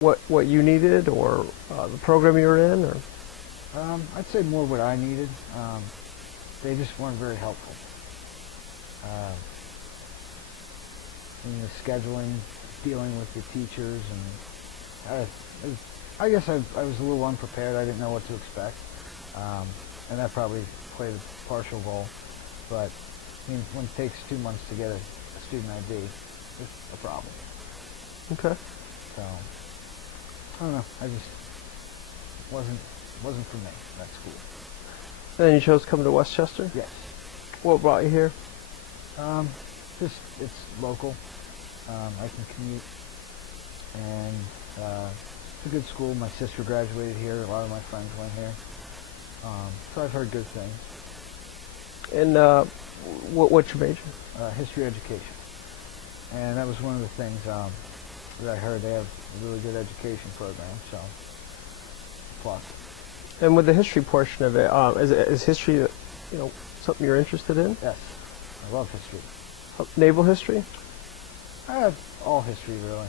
what you needed, or the program you were in, or? I'd say more what I needed. They just weren't very helpful. In the scheduling, dealing with the teachers, and I guess I was a little unprepared. I didn't know what to expect, and that probably played a partial role. But I mean, when it takes 2 months to get a student ID, it's a problem. Okay. So I don't know. I just wasn't for me, that school. And then you chose to come to Westchester? Yes. What brought you here? Just it's local. I can commute, and it's a good school. My sister graduated here. A lot of my friends went here, so I've heard good things. And what's your major? History education, and that was one of the things that I heard. They have a really good education program, so plus. And with the history portion of it, is history, something you're interested in? Yes, I love history. Naval history? All history, really.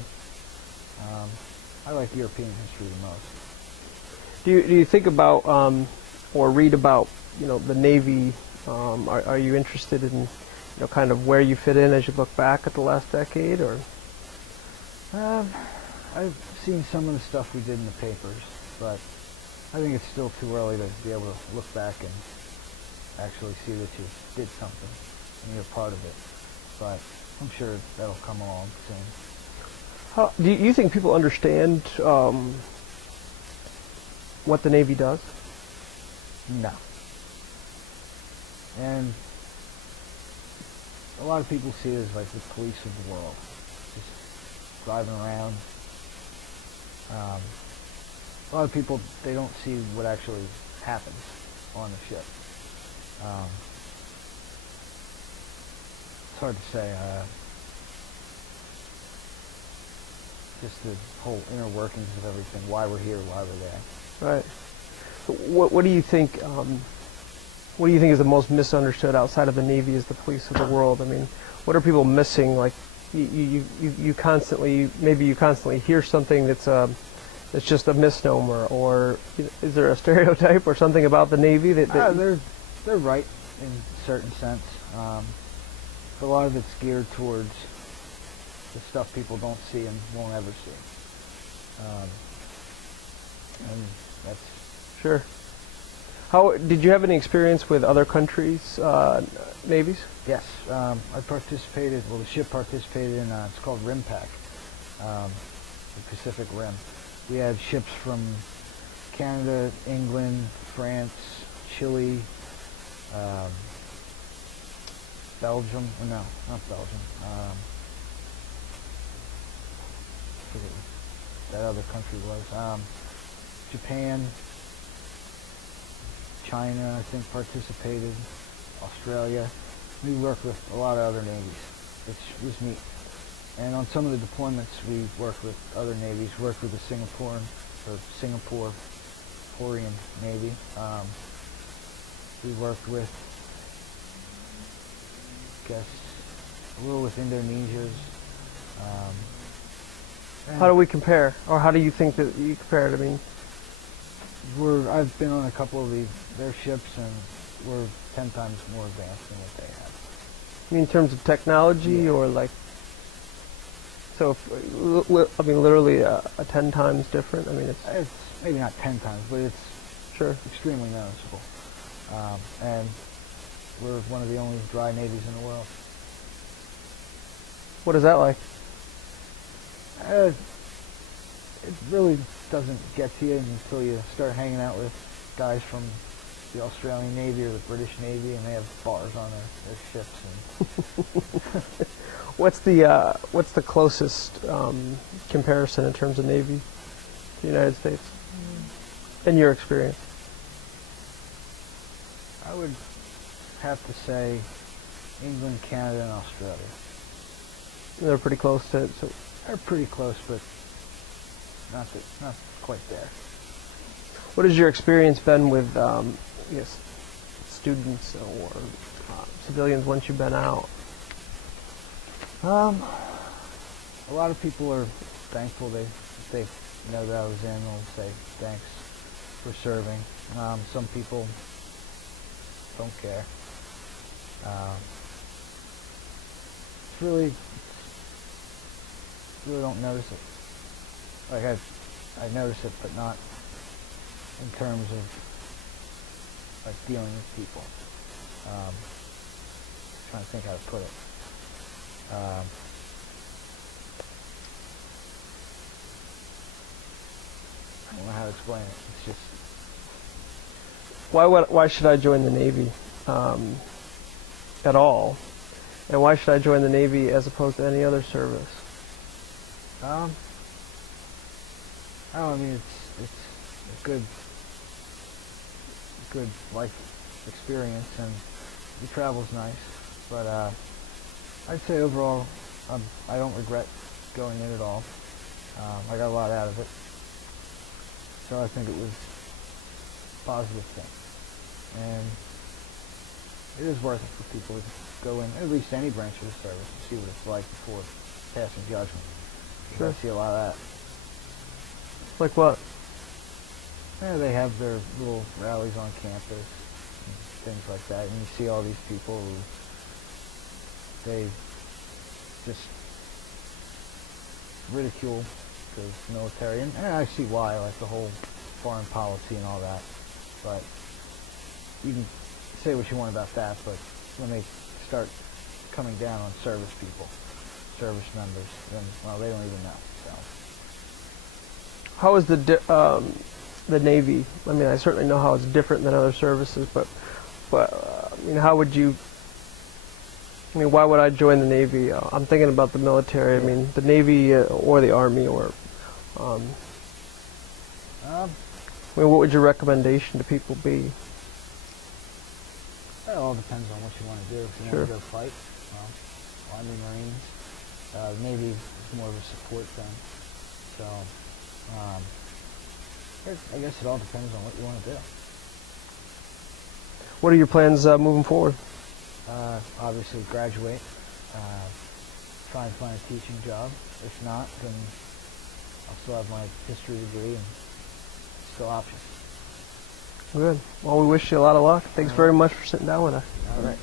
I like European history the most. Do you think about or read about the Navy? Are you interested in kind of where you fit in as you look back at the last decade, or? I've seen some of the stuff we did in the papers, but I think it's still too early to be able to look back and actually see that you did something and you're part of it. But I'm sure that'll come along soon. Do you think people understand what the Navy does? No. And a lot of people see it as like the police of the world, just driving around. A lot of people, they don't see what actually happens on the ship. It's hard to say. Just the whole inner workings of everything, why we're here, why we're there. Right. So what do you think? What do you think is the most misunderstood outside of the Navy as the police of the world? I mean, what are people missing? Like, you constantly hear something that's just a misnomer, or is there a stereotype or something about the Navy that they're right in a certain sense. But a lot of it's geared towards the stuff people don't see and won't ever see. And that's sure. How did you have any experience with other countries' navies? Yes, I participated. Well, the ship participated in. It's called RIMPAC, the Pacific Rim. We had ships from Canada, England, France, Chile, Belgium. No, not Belgium. I forget what that other country was. Japan, China, I think, participated. Australia. We worked with a lot of other navies, which was neat. And on some of the deployments, we worked with other navies. Worked with the Singaporean Navy. We worked with, I guess, a little with Indonesia's. How do we compare, or how do you think that you compare it? I mean, I've been on a couple of their ships, and we're 10 times more advanced than what they have. I mean, in terms of technology, yeah. Or like, so I mean, literally 10 times different. I mean, it's maybe not 10 times, but it's sure extremely noticeable. And we're one of the only dry navies in the world. What is that like? It really doesn't get to you until you start hanging out with guys from the Australian Navy or the British Navy, and they have bars on their ships. And What's the closest comparison in terms of Navy to the United States? In your experience? I would have to say England, Canada, and Australia. They're pretty close to it. So. They're pretty close, but not quite there. What has your experience been with, students or civilians once you've been out? A lot of people are thankful they know that I was in will say thanks for serving. Some people don't care. It's really don't notice it. Like I notice it, but not in terms of like dealing with people. Trying to think how to put it. I don't know how to explain it. It's just Why should I join the Navy at all? And why should I join the Navy as opposed to any other service? I don't know, I mean it's a good life experience, and the travel's nice, but I'd say overall I don't regret going in at all. I got a lot out of it, so I think it was a positive thing, and it is worth it for people to go in at least any branch of the service to see what it's like before passing judgment. Sure. I see a lot of that. Like what? Yeah, they have their little rallies on campus and things like that, and you see all these people who they just ridicule the military, and I see why, like the whole foreign policy and all that. But you can say what you want about that, but when they start coming down on service people, service members, then well, they don't even know. So. How is the Navy? I mean, I certainly know how it's different than other services, but I mean, how would you? I mean, why would I join the Navy? I'm thinking about the military. I mean, the Navy or the Army, or. I mean, what would your recommendation to people be? It all depends on what you want to do. If you Sure. want to go fight, well, Army, Marines. Navy is more of a support thing. So, I guess it all depends on what you want to do. What are your plans moving forward? Obviously, graduate. Try and find a teaching job. If not, then I'll still have my history degree and still options. Good. Well, we wish you a lot of luck. Thanks very much for sitting down with us. All right.